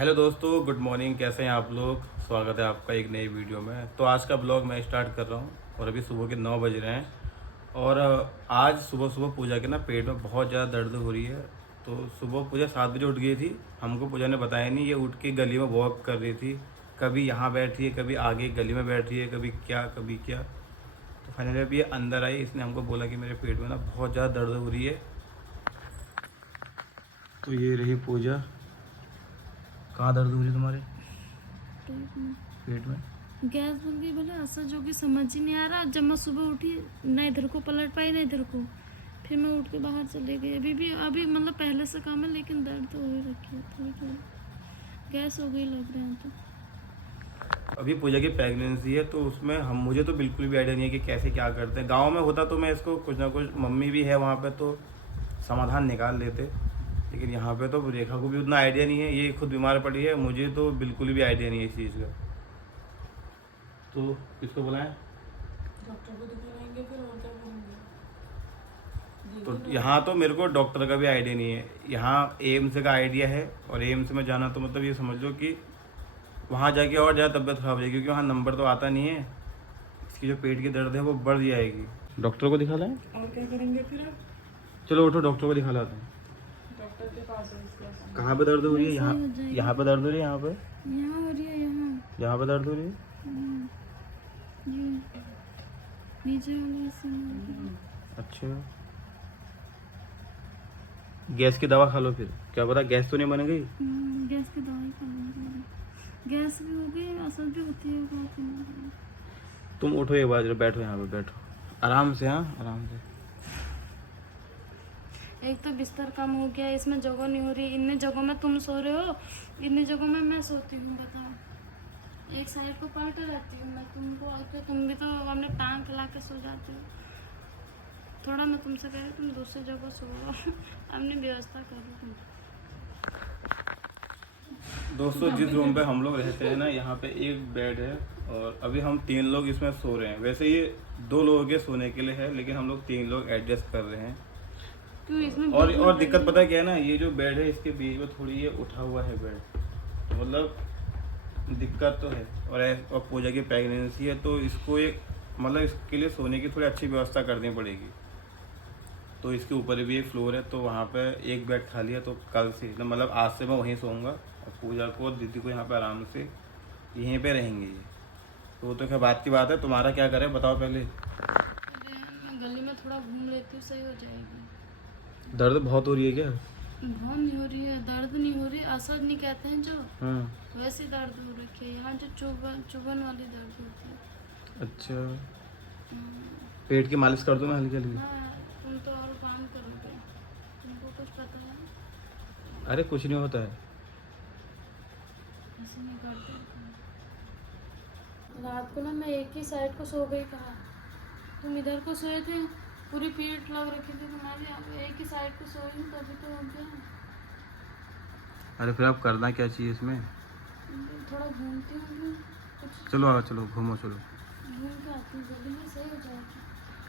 Hello दोस्तों, good morning. कैसे हैं आप लोग? स्वागत है आपका एक नई वीडियो में। तो आज का ब्लॉग मैं स्टार्ट कर रहा हूँ और अभी सुबह के 9 बज रहे हैं। और आज सुबह सुबह पूजा के ना पेट में बहुत ज़्यादा दर्द हो रही है। तो सुबह पूजा 7 बजे उठ गई थी। हमको पूजा ने बताया नहीं, ये उठ के गली में वॉक कर रही थी। कभी यहाँ बैठ रही है, कभी आगे गली में बैठ रही है, कभी क्या। तो फाइनली अभी ये अंदर आई। इसने हमको बोला कि मेरे पेट में ना बहुत ज़्यादा दर्द हो रही है। तो ये रही पूजा। कहाँ दर्द हो रही है तुम्हारे पेट में? गैस बन गई बोले, ऐसा जो कि समझ ही नहीं आ रहा। जब मैं सुबह उठी ना इधर को पलट पाई ना इधर को, फिर मैं उठ के बाहर चली गई। अभी मतलब पहले से कम है, लेकिन दर्द तो हो ही रखी है थोड़ी थोड़ी। गैस हो गई लग रहा है। तो अभी पूजा की प्रेगनेंसी है, तो उसमें मुझे तो बिल्कुल भी आइडिया नहीं है कि कैसे क्या करते हैं। गांव में होता तो मैं इसको कुछ ना कुछ, मम्मी भी है वहाँ पे तो समाधान निकाल लेते। लेकिन यहाँ पे तो रेखा को भी उतना आइडिया नहीं है। ये खुद बीमार पड़ी है, मुझे तो बिल्कुल भी आइडिया नहीं है इस चीज़ का। तो किसको बुलाएं? डॉक्टर को दिखाएंगे फिर और क्या करेंगे। तो यहाँ तो मेरे को डॉक्टर का भी आइडिया नहीं है। यहाँ एम्स का आइडिया है, और एम्स में जाना तो मतलब ये समझ लो कि वहाँ जाके और ज़्यादा तबीयत खराब हो जाएगी, क्योंकि वहाँ नंबर तो आता नहीं है। इसकी जो पेट की दर्द है वो बढ़ जाएगी। डॉक्टर को दिखा लाएं? और क्या करेंगे फिर आप? चलो उठो, डॉक्टर को दिखा लाते हैं। डॉक्टर के पास है इसलिए। कहाँ पे दर्द हो रही है? यहाँ सही हो जाएगी। यहाँ पे दर्द हो रही है? यहाँ पे यहाँ हो रही है, यहाँ पे दर्द हो रही है। ये नीचे वाला हिस्सा में हो रही है। अच्छा, गैस की दवा खा लो फिर। क्या पता गैस तो नहीं बन गई। गैस की दवाई खा लूँगी। गैस भी हो गई, असर भी होती है बहुत। तुम उठो एक बार, बैठो यहाँ पे, बैठो आराम से। हाँ, आराम से। एक तो बिस्तर कम हो गया, इसमें जगह नहीं हो रही। इतने जगहों में तुम सो रहे हो, इतने जगहों में मैं सोती हूँ। बताओ, एक साइड को पलट रहती हूँ मैं। तुमको आके तुम भी तो अपने टांग फैला के सो जाती हो। थोड़ा मैं तुमसे कह रही, तुम दूसरी जगह सो अपनी व्यवस्था करो तुम। दोस्तों, जिस रूम पे हम लोग रहते हैं ना, यहाँ पे एक बेड है और अभी हम 3 लोग इसमें सो रहे हैं। वैसे ये 2 लोगों के सोने के लिए है, लेकिन हम लोग 3 लोग एडजस्ट कर रहे हैं। क्यों इसमें और दिक्कत पता क्या है ना, ये जो बेड है इसके बीच में थोड़ी ये उठा हुआ है बेड, तो मतलब दिक्कत तो है। और पूजा की प्रेगनेंसी है, तो इसको एक मतलब इसके लिए सोने की थोड़ी अच्छी व्यवस्था करनी पड़ेगी। तो इसके ऊपर भी एक फ्लोर है, तो वहाँ पे एक बेड खाली है। तो कल से मतलब आज से मैं वहीं सोऊंगा, और पूजा को और दीदी को यहाँ पे आराम से यहीं पे रहेंगे ये। तो वो तो क्या बात की बात है। तुम्हारा क्या करे बताओ पहले। मैं गली में थोड़ा घूम लेती हूँ, सही हो जाएगी। दर्द बहुत हो रही है क्या? बहुत नहीं हो रही है, दर्द नहीं हो रही, असर नहीं कहते हैं जो, हाँ। वैसी दर्द हो रखी है। यहाँ जो चुभन चुभन वाली दर्द होती है। अच्छा, पेट की मालिश कर दो ना हल्की हल्की। हाँ, तुम तो और काम करोगे, तुमको कुछ पता है? अरे कुछ नहीं होता है। ऐसे नहीं करते। रात को ना मैं एक ही साइड को सो गई। कहा तुम इधर को सोए थे, पूरी पीठ लग रखी थी तुम्हारी। अब एक ही साइड को सोई हूँ, तभी तो हो गया। अरे फिर आप करना क्या चाहिए इसमें? थोड़ा घूमती हूँ कुछ, चलो आओ, चलो घूमो, चलो घूम के आती हूँ, गली में सही हो जाएगी।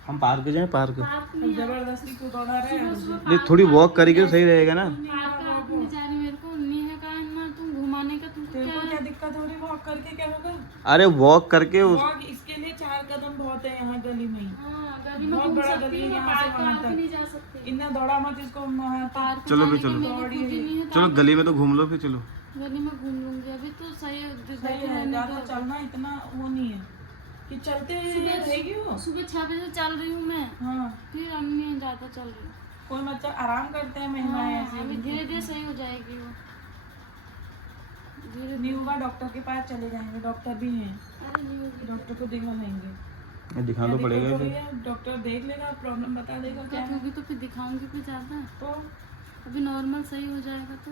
हम पार्क जाएं। पार्क पार्क नहीं जबरदस्ती को दौड़ा रहे हैं मुझे। नहीं, थोड़ी वॉक करेगी तो सही रहेगा ना। पार्क नहीं जाने मेरे को नहीं है। कहा ना तुम घुमाने का, तुमको तेरे क्या को है? क्या दिक्कत हो रही? वॉक करके क्या होगा? अरे वॉक करके वॉक इसके लिए 4 कदम बहुत है यहाँ गली में ही। हाँ, गली में बहुत घूम बड़ा सकती गली है, हूँ, यहाँ से पार्क वहाँ आके तक। नहीं जा सकती। इतना दौड़ा मत इसको वहाँ तक। पार्क चलो जाने भी की चलो। मेरी खुद ही नहीं है। चलो गली में तो घूम लो फिर, चलो। गली में घूम लूंगी। अभी तो सही है, सही बैठे है, रहने ज्यादा दो। चलना इतना वो नहीं है कि चलते रहेगी वो। सुबह 6 बजे से चल रही हूँ मैं, हाँ, फिर अब नहीं ज्यादा चल रही हूँ। कोई बच्चा आराम करते हैं महिलाएं हाँ, ऐसे। अभी धीरे धीरे सही हो जाएगी वो, धीरे नहीं होगा डॉक्टर के पास चले जाएंगे, डॉक्टर भी हैं। अरे नहीं होगी। डॉक्टर को दिखाएंगे। दिखाना तो पड़ेगा दिक्कत हो फिर। रही है, डॉक्टर देख लेगा, प्रॉब्लम बता देगा क्या दिक्कत है। होगी तो फिर दिखाऊंगी फिर ज़्यादा। तो अभी नॉर्मल सही हो जाएगा तो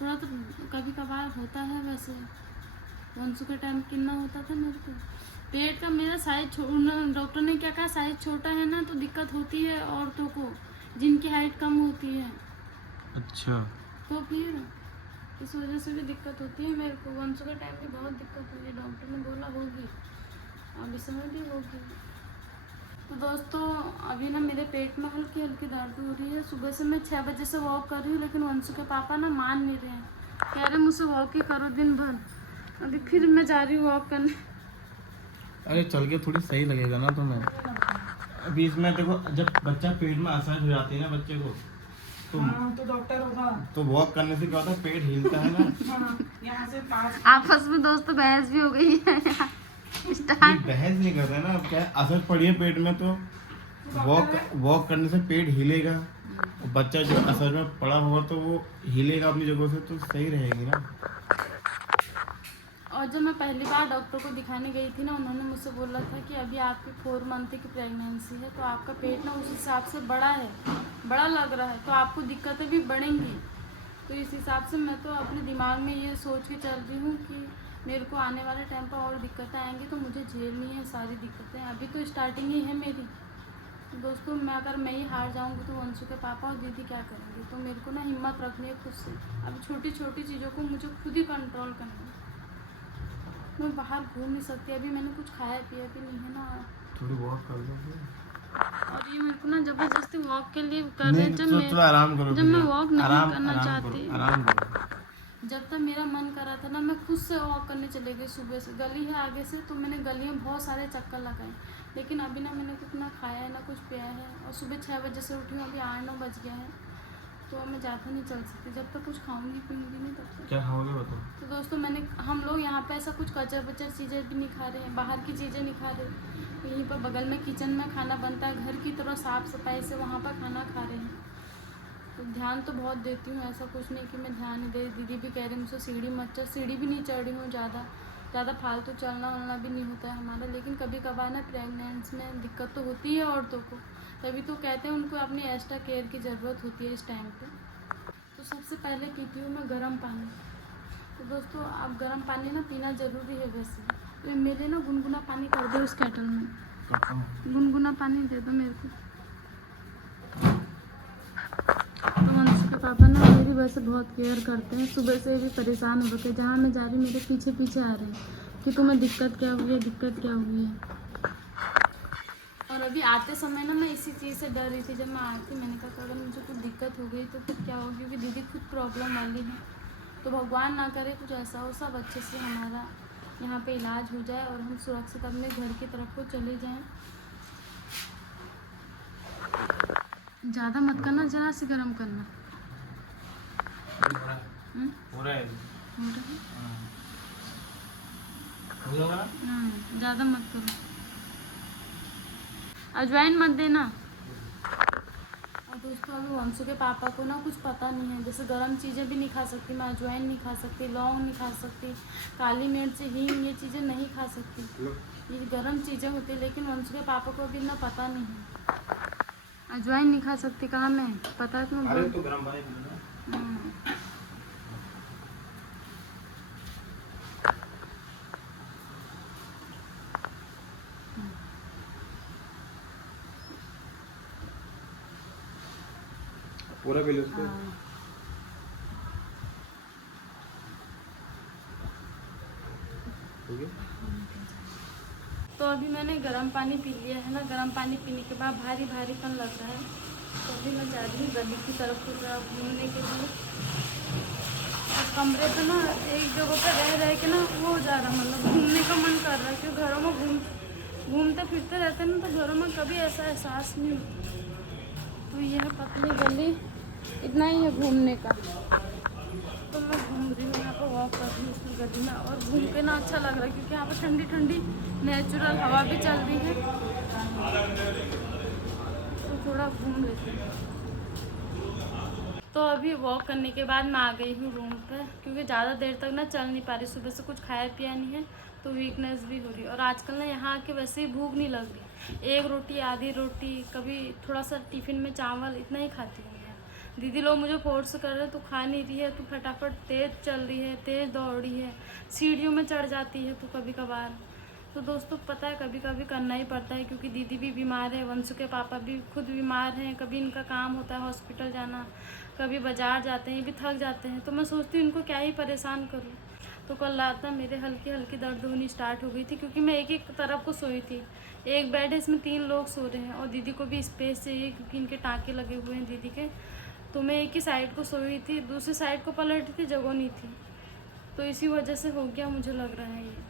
थोड़ा तो कभी कभार होता है। वैसे वंशु के टाइम कितना होता था मेरे को पेट का। मेरा साइज डॉक्टर ने क्या कहा, साइज छोटा है ना, तो दिक्कत होती है औरतों को जिनकी हाइट कम होती है। अच्छा, तो फिर इस वजह से भी दिक्कत होती है मेरे को। वंशु के टाइम की बहुत दिक्कत हुई है, डॉक्टर ने बोला होगी, अब इस समय भी होगी। तो दोस्तों, अभी ना मेरे पेट में हल्की हल्की दर्द हो रही है। सुबह से मैं 6 बजे से वॉक कर रही हूँ, लेकिन वंशु के पापा ना मान नहीं रहे हैं। कह रहे मुझसे वॉक ही करो दिन भर। अभी फिर मैं जा रही हूँ वॉक करने। अरे चल के थोड़ी सही लगेगा ना तुम्हें। अभी इसमें देखो, जब बच्चा पेट में असर हो जाती है ना बच्चे को, तो हाँ तो डॉक्टर होगा। तो वॉक करने से क्या होता है, पेट हिलता है ना। हाँ यहाँ से 5 आपस में दोस्तों बहस भी हो गई है। ये स्टार्ट। बहस नहीं कर रहे ना, अब क्या है, असर पड़ी है पेट में तो वॉक करने से पेट हिलेगा। और बच्चा जो असर में पड़ा होगा तो वो हिलेगा अपनी जगह से, तो सही रहेगी ना। और जब मैं पहली बार डॉक्टर को दिखाने गई थी ना, उन्होंने मुझसे बोला था कि अभी आपकी 4 मंथ की प्रेगनेंसी है, तो आपका पेट ना उस हिसाब से बड़ा है, बड़ा लग रहा है, तो आपको दिक्कतें भी बढ़ेंगी। तो इस हिसाब से मैं तो अपने दिमाग में ये सोच के चल रही हूँ कि मेरे को आने वाले टाइम पर और दिक्कतें आएंगी, तो मुझे झेलनी है सारी दिक्कतें। अभी तो स्टार्टिंग ही है मेरी। दोस्तों अगर मैं ही हार जाऊंगी तो वंशु के पापा और दीदी क्या करेंगे। तो मेरे को ना हिम्मत रखनी है खुद से। अब छोटी छोटी चीज़ों को मुझे खुद ही कंट्रोल करना है। मैं बाहर घूम नहीं सकती, अभी मैंने कुछ खाया पिया भी नहीं है ना। थोड़ी वॉक कर लो फिर। और ये मेरे को ना जबरदस्ती वॉक के लिए कर रहे नहीं, हैं। तो आराम करो, जब मैं भैया। वॉक नहीं आराम करना आराम चाहती, करो, आराम करो। जब तक मेरा मन कर रहा था ना, मैं खुद से वॉक करने चले गई सुबह से। गली है आगे से, तो मैंने गली में बहुत सारे चक्कर लगाए। लेकिन अभी ना मैंने कुछ ना खाया है ना कुछ पिया है, और सुबह 6 बजे से उठी हूँ, अभी 8-9 बज गया है, तो मैं ज़्यादा नहीं चल सकती। जब तक कुछ खाऊंगी पीऊँगी नहीं तब तक। क्या खाओगे बताओ। तो दोस्तों हम लोग यहाँ पे ऐसा कुछ कचर बचर चीज़ें भी नहीं खा रहे हैं, बाहर की चीज़ें नहीं खा रहे। यहीं पर बगल में किचन में खाना बनता है, घर की तरह साफ़ सफाई से वहाँ पर खाना खा रहे हैं। तो ध्यान तो बहुत देती हूँ, ऐसा कुछ नहीं कि मैं ध्यान नहीं दे रही। दीदी भी कह रही मुझसे सीढ़ी मत चढ़, सीढ़ी भी नहीं चढ़ रही हूँ ज़्यादा फालतू चलना वलना भी नहीं होता है हमारा। लेकिन कभी कभार ना प्रेगनेंसी में दिक्कत तो होती है औरतों को, तभी तो कहते हैं उनको अपनी एक्स्ट्रा केयर की ज़रूरत होती है इस टाइम पे। तो सबसे पहले पीती हूँ मैं गर्म पानी। तो दोस्तों आप गर्म पानी ना पीना ज़रूरी है वैसे। तो मेरे ना गुनगुना पानी कर दो उस केटल में, गुनगुना पानी दे दो मेरे को। तो वंशु के पापा ना मेरी वैसे बहुत केयर करते हैं, सुबह से भी परेशान हो रखे, जहाँ मैं जा रही मेरे पीछे पीछे आ रहे हैं कि तुम्हें दिक्कत क्या हुई है, दिक्कत क्या हुई है। और अभी आते समय ना मैं इसी चीज़ से डर रही थी। जब मैं आई थी मैंने कहा अगर मुझे कुछ दिक्कत हो गई तो फिर क्या होगी, क्योंकि दीदी खुद प्रॉब्लम वाली है। तो भगवान ना करे कुछ ऐसा हो, सब अच्छे से हमारा यहाँ पे इलाज हो जाए और हम सुरक्षित अपने घर की तरफ को चले जाएं। ज़्यादा मत करना, जरा से गर्म करना। हो रहा है। हाँ, ज़्यादा मत करो, अजवाइन मत देना। और दोस्तों अभी वंशु के पापा को ना कुछ पता नहीं है, जैसे गर्म चीज़ें भी नहीं खा सकती मैं, अजवाइन नहीं खा सकती, लौंग नहीं खा सकती, काली मिर्च, हींग, ये चीज़ें नहीं खा सकती, ये गर्म चीज़ें होती है। लेकिन वंशु के पापा को अभी ना पता नहीं है। अजवाइन नहीं खा सकती कहाँ मैं, पता है तुम्हें? अरे तो गरम पानी पी लो ना। पूरा पी लो उसको। ठीक है। तो अभी मैंने गर्म पानी पी लिया है ना। गर्म पानी पीने के बाद भारी भारीपन लग रहा है, तो अभी मैं जा रही हूँ गली की तरफ को घूमने के लिए। और कमरे पे ना एक जगह पे रह के ना वो हो जा रहा, मतलब घूमने का मन कर रहा है, क्योंकि घरों में घूमते फिरते रहते हैं ना, तो घरों में कभी ऐसा एहसास नहीं होता। तो ये है पतली गली, इतना ही है घूमने का। तो मैं घूम रही हूँ यहाँ पर, वॉक कर रही हूँ इस गली में, और घूम के ना अच्छा लग रहा है, क्योंकि यहाँ पर ठंडी ठंडी नेचुरल हवा भी चल रही है। तो थोड़ा घूम लेते हैं। तो अभी वॉक करने के बाद मैं आ गई हूँ रूम पर, क्योंकि ज़्यादा देर तक ना चल नहीं पा रही, सुबह से कुछ खाया पिया नहीं है, तो वीकनेस भी हो रही है। और आजकल ना यहाँ आके वैसे ही भूख नहीं लग रही, एक रोटी आधी रोटी, कभी थोड़ा सा टिफ़िन में चावल, इतना ही खाती हूँ। दीदी लोग मुझे फोर्स कर रहे हैं, तू खा नहीं रही है, तू फटाफट तेज़ चल रही है, तेज़ दौड़ रही है, सीढ़ियों में चढ़ जाती है तू कभी कभार। तो दोस्तों पता है कभी कभी करना ही पड़ता है, क्योंकि दीदी भी बीमार है, वंशु के पापा भी खुद बीमार हैं, कभी इनका काम होता है हॉस्पिटल जाना, कभी बाज़ार जाते हैं, ये भी थक जाते हैं। तो मैं सोचती हूँ इनको क्या ही परेशान करूँ। तो कल रात में मेरे हल्की हल्की दर्द होनी स्टार्ट हो गई थी, क्योंकि मैं एक एक तरफ को सोई थी। एक बेड है, इसमें 3 लोग सो रहे हैं, और दीदी को भी स्पेस चाहिए, क्योंकि इनके टाँके लगे हुए हैं दीदी के। तो मैं एक ही साइड को सोई थी, दूसरी साइड को पलटी थी, जगह नहीं थी। तो इसी वजह से हो गया मुझे लग रहा है ये।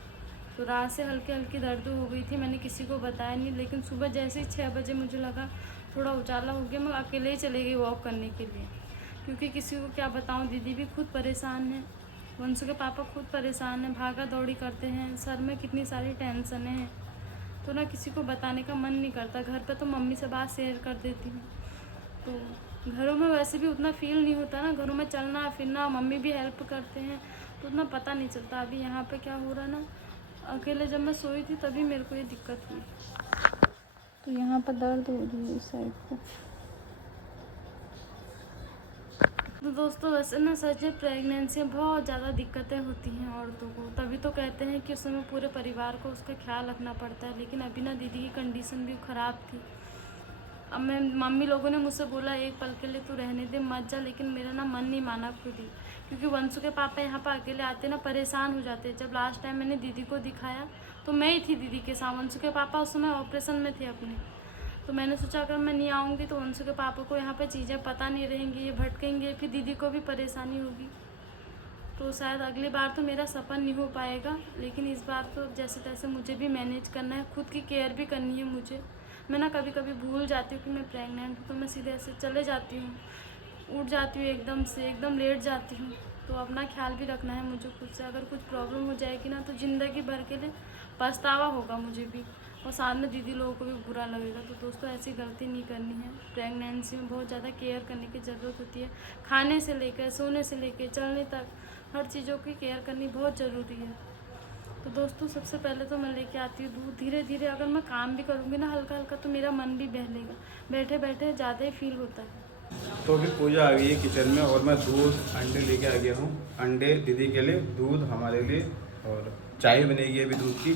तो रात से हल्की हल्की दर्द हो गई थी, मैंने किसी को बताया नहीं, लेकिन सुबह जैसे ही 6 बजे मुझे लगा थोड़ा उजाला हो गया, मैं अकेले ही चली गई वॉक करने के लिए, क्योंकि किसी को क्या बताऊँ। दीदी भी खुद परेशान है, वंशु के पापा खुद परेशान हैं, भागा दौड़ी करते हैं, सर में कितनी सारी टेंशनें हैं, तो ना किसी को बताने का मन नहीं करता। घर पे तो मम्मी से बात शेयर कर देती हूँ, तो घरों में वैसे भी उतना फील नहीं होता ना, घरों में चलना फिरना, मम्मी भी हेल्प करते हैं तो उतना पता नहीं चलता। अभी यहाँ पे क्या हो रहा ना, अकेले जब मैं सोई थी तभी मेरे को ये दिक्कत हुई। तो यहाँ पर दर्द हो रही है इस साइड को। तो दोस्तों वैसे ना सच में प्रेगनेंसी में बहुत ज़्यादा दिक्कतें होती हैं औरतों को, तभी तो कहते हैं कि उस समय पूरे परिवार को उसका ख्याल रखना पड़ता है। लेकिन अभी ना दीदी की कंडीशन भी ख़राब थी। अब मैं मम्मी लोगों ने मुझसे बोला एक पल के लिए तू रहने दे मत जा, लेकिन मेरा ना मन नहीं माना खुद ही, क्योंकि वंशु के पापा यहाँ पर अकेले आते ना परेशान हो जाते। जब लास्ट टाइम मैंने दीदी को दिखाया तो मैं ही थी दीदी के साथ, वंशु के पापा उस समय ऑपरेशन में थे अपने। तो मैंने सोचा अगर मैं नहीं आऊँगी तो वंशु के पापा को यहाँ पे चीज़ें पता नहीं रहेंगी, ये भटकेंगे, फिर दीदी को भी परेशानी होगी। तो शायद अगली बार तो मेरा सफ़र नहीं हो पाएगा, लेकिन इस बार तो जैसे तैसे मुझे भी मैनेज करना है, खुद की केयर भी करनी है मुझे। मैं ना कभी कभी भूल जाती हूँ कि मैं प्रेग्नेंट हूँ, तो मैं सीधे ऐसे चले जाती हूँ, उठ जाती हूँ एकदम से, एकदम लेट जाती हूँ। तो अपना ख्याल भी रखना है मुझे खुद से। अगर कुछ प्रॉब्लम हो जाएगी ना तो ज़िंदगी भर के लिए पछतावा होगा मुझे भी, और साथ में दीदी लोगों को भी बुरा लगेगा। तो दोस्तों ऐसी गलती नहीं करनी है। प्रेगनेंसी में बहुत ज़्यादा केयर करने की ज़रूरत होती है, खाने से लेकर सोने से लेकर चलने तक हर चीज़ों की केयर करनी बहुत ज़रूरी है। तो दोस्तों सबसे पहले तो मैं लेके आती हूँ दूध। धीरे धीरे अगर मैं काम भी करूँगी ना हल्का हल्का तो मेरा मन भी बहलेगा, बैठे बैठे ज़्यादा ही फील होता है। तो अभी पूजा आ गई है किचन में और मैं दूध अंडे लेके आ गया हूँ। अंडे दीदी के लिए, दूध हमारे लिए, और चाय बनेगी अभी दूध की।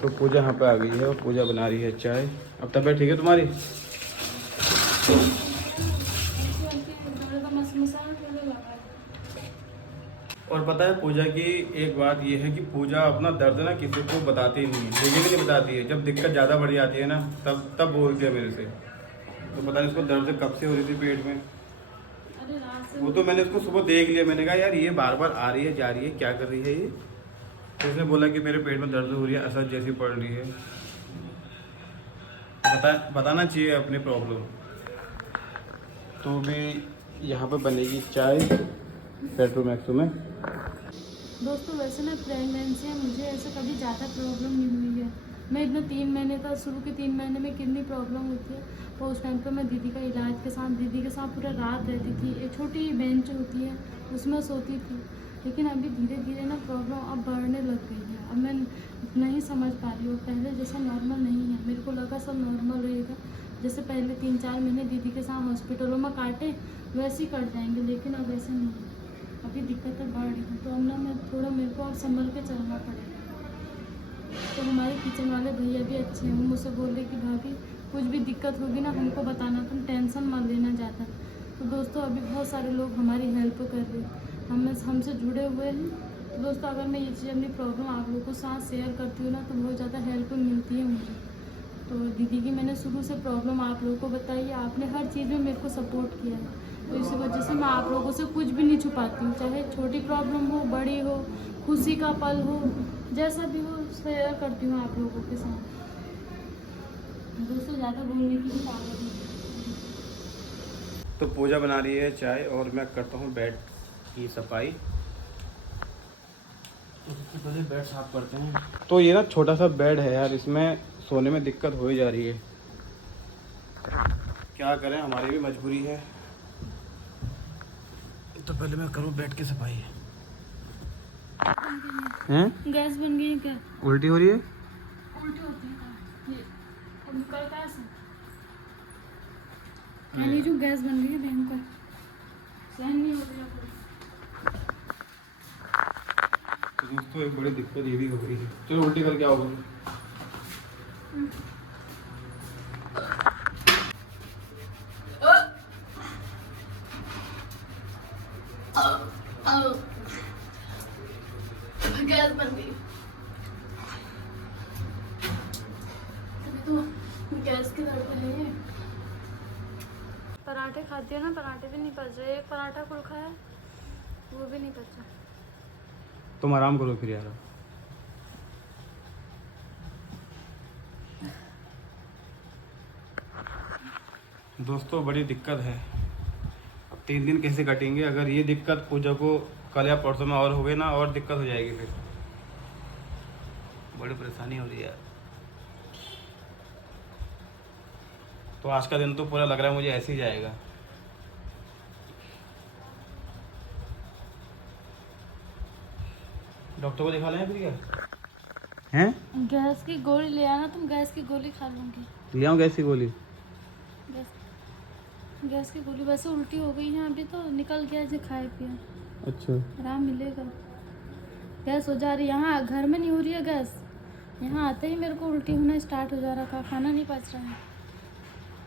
तो पूजा यहाँ पे आ गई है और पूजा बना रही है चाय। अब तबीयत ठीक है तुम्हारी? और पता है पूजा की एक बात ये है कि पूजा अपना दर्द ना किसी को बताती नहीं है, मुझे भी नहीं बताती है। जब दिक्कत ज़्यादा बढ़ जाती है ना तब बोलती है मेरे से। तो पता नहीं इसको दर्द कब से हो रही थी पेट में। वो तो मैंने उसको सुबह देख लिया, मैंने कहा यार ये बार बार आ रही है जा रही है, क्या कर रही है ये। तो उसने बोला कि मेरे पेट में दर्द हो रही है, असर जैसी पड़ रही है। बताना चाहिए अपनी प्रॉब्लम। तो भी यहाँ पे बनेगी चाय पेट्रो मैक्सो में। दोस्तों वैसे ना प्रेगनेंसी में मुझे ऐसे कभी ज़्यादा प्रॉब्लम नहीं हुई है। मैं इतना 3 महीने था, शुरू के 3 महीने में कितनी प्रॉब्लम होती है। तो उस टाइम पर मैं दीदी का इलाज के साथ दीदी के साथ पूरा रात रहती थी। एक छोटी बेंच होती है उसमें सोती थी। लेकिन अभी धीरे धीरे ना प्रॉब्लम अब बढ़ने लग गई है। अब मैं नहीं समझ पा रही हूँ, पहले जैसा नॉर्मल नहीं है। मेरे को लगा सब नॉर्मल रहेगा, जैसे पहले 3-4 महीने दीदी के साथ हॉस्पिटलों में काटे वैसे ही कट जाएंगे, लेकिन अब ऐसे नहीं है। अभी दिक्कतें बढ़ रही हैं, तो अब ना मेरे को और संभल के चलना पड़ेगा। तो हमारे किचन वाले भैया भी अच्छे हैं, वो मुझसे बोल रहे कि भाभी कुछ भी दिक्कत होगी ना हमको बताना, तुम टेंशन मत लेना ज़्यादा। तो दोस्तों अभी बहुत सारे लोग हमारी हेल्प कर रहे हैं, हमसे जुड़े हुए हैं। तो दोस्तों अगर मैं ये चीज़ अपनी प्रॉब्लम आप लोगों के साथ शेयर करती हूँ ना तो बहुत ज़्यादा हेल्प मिलती है मुझे। तो दीदी की मैंने शुरू से प्रॉब्लम आप लोगों को बताई है, आपने हर चीज़ में मेरे को सपोर्ट किया है। तो इसी वजह से मैं आप लोगों से कुछ भी नहीं छुपाती हूँ, चाहे छोटी प्रॉब्लम हो बड़ी हो, खुशी का पल हो, जैसा भी हो शेयर करती हूँ आप लोगों के साथ। दोस्तों ज़्यादा बोलने की भी ताकत नहीं। तो पूजा बना रही है चाय और मैं करता हूँ बेड की सफाई। उससे पहले बेड साफ करते हैं। तो ये ना छोटा सा बेड है यार, इसमें सोने में दिक्कत हो ही जा रही है। क्या करें, हमारी भी मजबूरी है। तो पहले मैं करूँ बेड की सफाई। हैं? गैस बन गई है क्या? उल्टी हो रही है? उल्टी होती है ये कल कैसे यानी जो गैस बन गई है भयंकर, सहन नहीं हो रहा कोई। तो दोस्तों एक बड़ी दिक्कत ये भी हो गई है। चलो उल्टी करके आओ। गैस बन गई तो गैस की दर्द है। पराठे खाती है ना, पराठे भी नहीं पच रहे। एक पराठा कुल खाया वो भी नहीं पचा। तुम आराम करो फिर यार। दोस्तों बड़ी दिक्कत है, अब 3 दिन कैसे कटेंगे। अगर ये दिक्कत पूजा को कल या परसों में और हो गई ना, और दिक्कत हो जाएगी फिर, बड़ी परेशानी हो रही है। तो आज का दिन तो पूरा लग रहा है मुझे ऐसे ही जाएगा। डॉक्टर को दिखा लें फिर क्या हैं? गैस की गोली ले आना, तुम गैस की गोली खा लूंगी। ले आऊँ गैस की गोली? गैस की गोली वैसे उल्टी हो गई है अभी, तो निकल गया जो खाए पिए, अच्छा आराम मिलेगा। गैस हो जा रही है यहाँ, घर में नहीं हो रही है गैस, यहाँ आते ही मेरे को उल्टी होना स्टार्ट हो जा रहा था, खाना नहीं पच रहा है,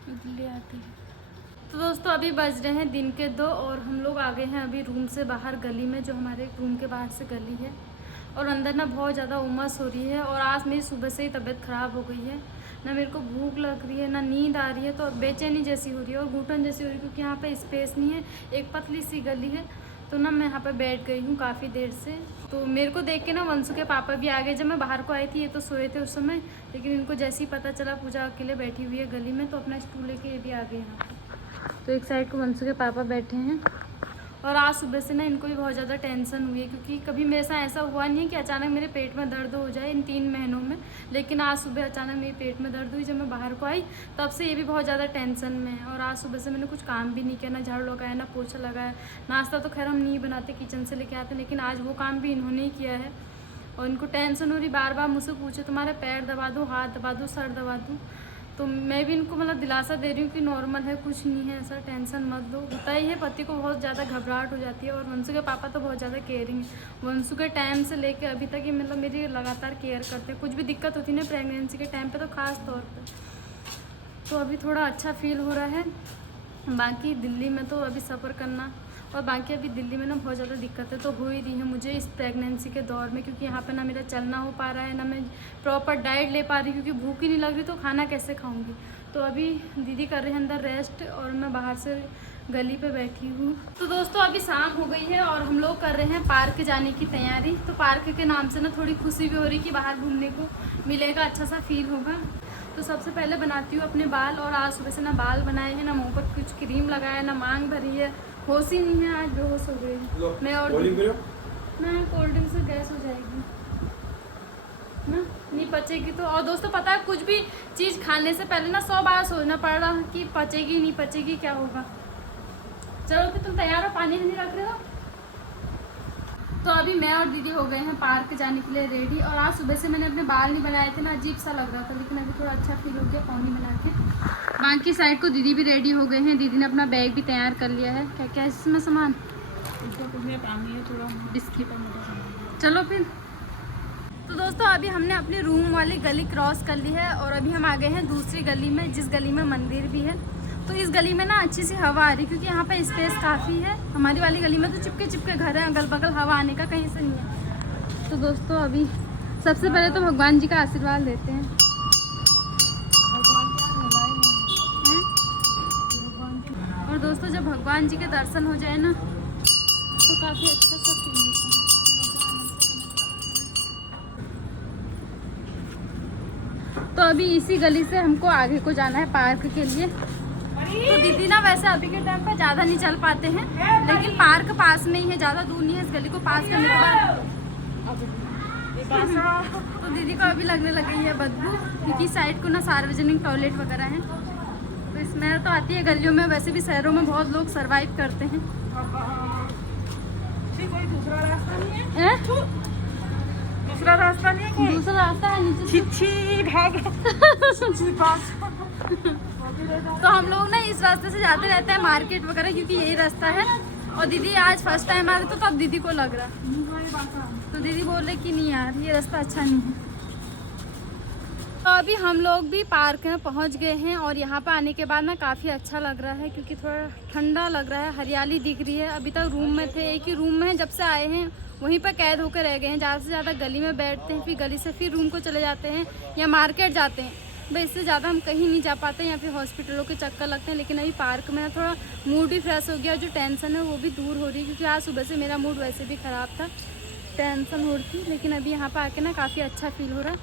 दिल्ली आती है। तो दोस्तों अभी बज रहे हैं दिन के 2 और हम लोग आ गए हैं अभी रूम से बाहर, गली में, जो हमारे रूम के बाहर से गली है। और अंदर ना बहुत ज़्यादा उमस हो रही है, और आज मेरी सुबह से ही तबीयत ख़राब हो गई है, ना मेरे को भूख लग रही है ना नींद आ रही है, तो बेचैनी जैसी हो रही है और घुटन जैसी हो रही है, क्योंकि यहाँ पे स्पेस नहीं है, एक पतली सी गली है। तो ना मैं यहाँ पे बैठ गई हूँ काफ़ी देर से। तो मेरे को देख के ना वंशु के पापा भी आ गए। जब मैं बाहर को आई थी ये तो सोए थे उस समय, लेकिन इनको जैसे ही पता चला पूजा अकेले बैठी हुई है गली में, तो अपना स्टूल लेके ये भी आ गए यहाँ पे। तो एक साइड को वंशु के पापा बैठे हैं। और आज सुबह से ना इनको भी बहुत ज़्यादा टेंशन हुई है, क्योंकि कभी मेरे साथ ऐसा हुआ नहीं है कि अचानक मेरे पेट में दर्द हो जाए इन 3 महीनों में, लेकिन आज सुबह अचानक मेरे पेट में दर्द हुई जब मैं बाहर को आई, तब से ये भी बहुत ज़्यादा टेंशन में है। और आज सुबह से मैंने कुछ काम भी नहीं किया, ना झाड़ू लगाया ना पोछा लगाया। नाश्ता तो खैर हम नहीं बनाते, किचन से लेके आते, लेकिन आज वो काम भी इन्होंने ही किया है। और इनको टेंशन हो रही, बार बार मुझसे पूछे तुम्हारे पैर दबा दूँ, हाथ दबा दूँ, सर दबा दूँ। तो मैं भी इनको मतलब दिलासा दे रही हूँ कि नॉर्मल है, कुछ नहीं है ऐसा, टेंशन मत लो। होता ही है, पति को बहुत ज़्यादा घबराहट हो जाती है। और वंशु के पापा तो बहुत ज़्यादा केयरिंग है, वंशु के टाइम से लेके अभी तक ये मतलब मेरी लगातार केयर करते हैं। कुछ भी दिक्कत होती है ना प्रेगनेंसी के टाइम पे, तो ख़ास तौर पे, तो अभी थोड़ा अच्छा फील हो रहा है। बाकी दिल्ली में तो अभी सफ़र करना, और बाकी अभी दिल्ली में ना बहुत ज़्यादा दिक्कतें तो हो ही रही है मुझे इस प्रेगनेंसी के दौर में, क्योंकि यहाँ पे ना मेरा चलना हो पा रहा है, ना मैं प्रॉपर डाइट ले पा रही, क्योंकि भूख ही नहीं लग रही, तो खाना कैसे खाऊंगी। तो अभी दीदी कर रहे हैं अंदर रेस्ट, और मैं बाहर से गली पे बैठी हूँ। तो दोस्तों अभी शाम हो गई है और हम लोग कर रहे हैं पार्क जाने की तैयारी। तो पार्क के नाम से ना थोड़ी खुशी भी हो रही कि बाहर घूमने को मिलेगा, अच्छा सा फील होगा। तो सबसे पहले बनाती हूँ अपने बाल, और आज सुबह से ना बाल बनाए हैं, ना मुँह पर कुछ क्रीम लगाया, ना मांग भरी है, होश ही नहीं है, आज बेहोश हो गई मैं। और मैं कोल्ड ड्रिंक से गैस हो जाएगी ना, नहीं पचेगी तो। और दोस्तों पता है, कुछ भी चीज़ खाने से पहले ना 100 बार सोचना पड़ रहा कि पचेगी नहीं पचेगी, क्या होगा। चलो फिर तुम तैयार हो, पानी नहीं रख रहे हो। तो अभी मैं और दीदी हो गए हैं पार्क जाने के लिए रेडी। और आज सुबह से मैंने अपने बाल नहीं बनाए थे ना, अजीब सा लग रहा था, लेकिन अभी थोड़ा अच्छा फील हो गया पानी बना के। बाकी साइड को दीदी भी रेडी हो गए हैं, दीदी ने अपना बैग भी तैयार कर लिया है। क्या क्या है इसमें सामान, पानी है थोड़ा, बिस्किट। चलो फिर। तो दोस्तों अभी हमने अपनी रूम वाली गली क्रॉस कर ली है, और अभी हम आ गए हैं दूसरी गली में, जिस गली में मंदिर भी है। तो इस गली में ना अच्छी सी हवा आ रही, क्योंकि यहाँ पे स्पेस काफ़ी है। हमारी वाली गली में तो चिपके चिपके घर हैं, अगल बगल हवा आने का कहीं से नहीं है। तो दोस्तों अभी सबसे पहले तो भगवान जी का आशीर्वाद लेते हैं। और दोस्तों जब भगवान जी के दर्शन हो जाए ना, तो काफ़ी अच्छा सा फील होता है। तो अभी इसी गली से हमको आगे को जाना है पार्क के लिए। तो दीदी ना वैसे अभी के टाइम पर ज़्यादा नहीं चल पाते हैं, लेकिन पार्क पास में ही है, ज़्यादा दूर नहीं है, इस गली को पास करने के बाद। तो दीदी को अभी लगने लगी है बदबू, क्योंकि साइड को ना सार्वजनिक टॉयलेट वगैरह है, तो स्मेल तो आती है गलियों में। वैसे भी शहरों में बहुत लोग सर्वाइव करते हैं। कोई दूसरा रास्ता नहीं है? दूसरा रास्ता नहीं है? दूसरा रास्ता है नीचे छी भाग। तो हम लोग ना इस रास्ते से जाते रहते हैं मार्केट वगैरह, क्योंकि यही रास्ता है। और दीदी आज फर्स्ट टाइम आ रही, तो तब दीदी को लग रहा, तो दीदी बोल रहे कि नहीं यार ये रास्ता अच्छा नहीं है। तो अभी हम लोग भी पार्क में पहुंच गए हैं, और यहाँ पर आने के बाद ना काफ़ी अच्छा लग रहा है, क्योंकि थोड़ा ठंडा लग रहा है, हरियाली दिख रही है। अभी तक रूम में थे, एक ही रूम में जब से आए हैं वहीं पर कैद होकर रह गए हैं। ज़्यादा से ज़्यादा गली में बैठते हैं, फिर गली से फिर रूम को चले जाते हैं या मार्केट जाते हैं, बस इससे ज़्यादा हम कहीं नहीं जा पाते, या फिर हॉस्पिटलों के चक्कर लगते हैं। लेकिन अभी पार्क में ना थोड़ा मूड भी फ्रेश हो गया, जो टेंशन है वो भी दूर हो रही है, क्योंकि आज सुबह से मेरा मूड वैसे भी ख़राब था। टेंशन हो रही थी, लेकिन अभी यहाँ पर आके ना काफ़ी अच्छा फील हो रहा है।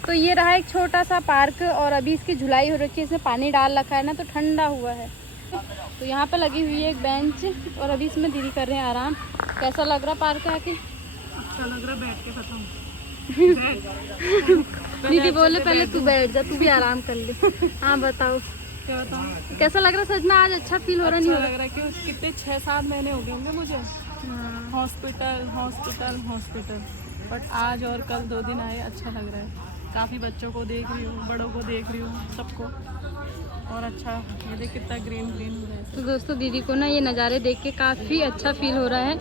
तो ये रहा एक छोटा सा पार्क, और अभी इसकी झुलाई हो रखी है, इसमें पानी डाल रखा है ना, तो ठंडा हुआ है। तो यहाँ पर लगी हुई है एक बेंच, और अभी इसमें दीदी कर रहे हैं आराम। कैसा लग रहा पार्क आके? अच्छा लग रहा है, बैठ के खत्म। दीदी बोले पहले तू बैठ जा, तू भी आराम कर ले। हाँ बताओ क्या बताऊँ, कैसा लग रहा है? सच में आज अच्छा फील हो रहा नहीं हो अच्छा लग रहा है कि कितने 6-7 महीने हो गए होंगे मुझे रहा? हॉस्पिटल हॉस्पिटल हॉस्पिटल, बट आज और कल 2 दिन आए, अच्छा लग रहा है। काफ़ी बच्चों को देख रही हूँ, बड़ों को देख रही हूँ, सबको, और अच्छा ये देख कितना ग्रीन ग्रीन हो रहा है। तो दोस्तों दीदी को ना ये नज़ारे देख के काफ़ी अच्छा फील हो रहा है।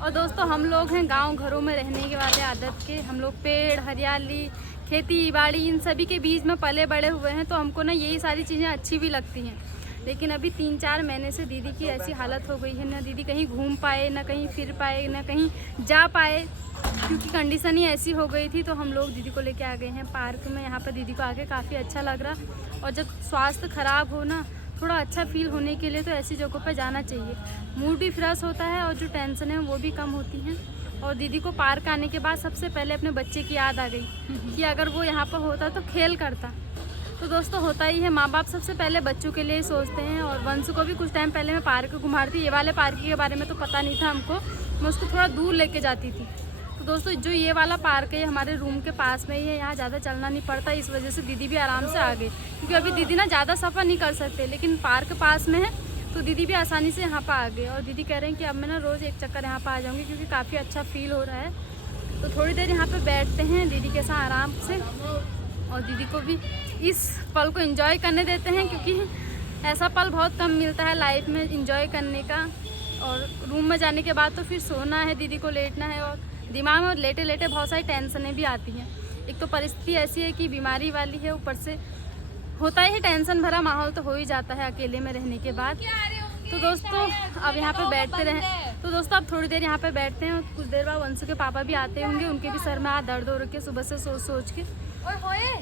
और दोस्तों हम लोग हैं गांव घरों में रहने के वाले आदत के, हम लोग पेड़ हरियाली खेती बाड़ी इन सभी के बीच में पले बड़े हुए हैं, तो हमको ना यही सारी चीज़ें अच्छी भी लगती हैं। लेकिन अभी 3-4 महीने से दीदी की ऐसी हालत हो गई है, ना दीदी कहीं घूम पाए, ना कहीं फिर पाए, ना कहीं जा पाए, क्योंकि कंडीशन ही ऐसी हो गई थी। तो हम लोग दीदी को लेके आ गए हैं पार्क में। यहाँ पर दीदी को आके काफ़ी अच्छा लग रहा, और जब स्वास्थ्य ख़राब हो ना, थोड़ा अच्छा फील होने के लिए तो ऐसी जगहों पर जाना चाहिए। मूड भी फ्रेश होता है और जो टेंशन है वो भी कम होती हैं। और दीदी को पार्क आने के बाद सबसे पहले अपने बच्चे की याद आ गई कि अगर वो यहाँ पर होता तो खेल करता। तो दोस्तों होता ही है, माँ बाप सबसे पहले बच्चों के लिए ही सोचते हैं। और वंशु को भी कुछ टाइम पहले मैं पार्क घुमा रही थी, ये वाले पार्क के बारे में तो पता नहीं था हमको, मैं उसको थोड़ा दूर लेके जाती थी। तो दोस्तों जो ये वाला पार्क है हमारे रूम के पास में ही है, यहाँ ज़्यादा चलना नहीं पड़ता, इस वजह से दीदी भी आराम से आ गई। क्योंकि अभी दीदी ना ज़्यादा सफ़र नहीं कर सकते, लेकिन पार्क पास में है तो दीदी भी आसानी से यहाँ पर आ गए। और दीदी कह रहे हैं कि अब मैं ना रोज़ एक चक्कर यहाँ पर आ जाऊँगी, क्योंकि काफ़ी अच्छा फील हो रहा है। तो थोड़ी देर यहाँ पर बैठते हैं दीदी के साथ आराम से, और दीदी को भी इस पल को एंजॉय करने देते हैं, क्योंकि ऐसा पल बहुत कम मिलता है लाइफ में एंजॉय करने का। और रूम में जाने के बाद तो फिर सोना है, दीदी को लेटना है, और दिमाग में लेटे लेटे बहुत सारी टेंशनें भी आती हैं। एक तो परिस्थिति ऐसी है कि बीमारी वाली है, ऊपर से होता ही टेंशन भरा माहौल तो हो ही जाता है अकेले में रहने के बाद। तो दोस्तों अब यहाँ पे बैठते रहे, तो दोस्तों अब थोड़ी देर यहाँ पे बैठते हैं, और कुछ देर बाद वंशु के पापा भी आते होंगे, उनके भी सर में हाथ दर्द हो रखे है सुबह से सोच सोच के।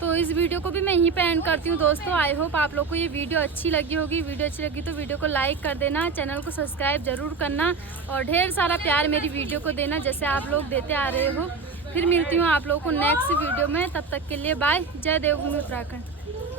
तो इस वीडियो को भी मैं यहीं पे एंड करती हूँ दोस्तों। आई होप आप लोग को ये वीडियो अच्छी लगी होगी। वीडियो अच्छी लगी तो वीडियो को लाइक कर देना, चैनल को सब्सक्राइब जरूर करना, और ढेर सारा प्यार मेरी वीडियो को देना जैसे आप लोग देते आ रहे हो। फिर मिलती हूँ आप लोगों को नेक्स्ट वीडियो में, तब तक के लिए बाय। जय देवभूमि उत्तराखंड।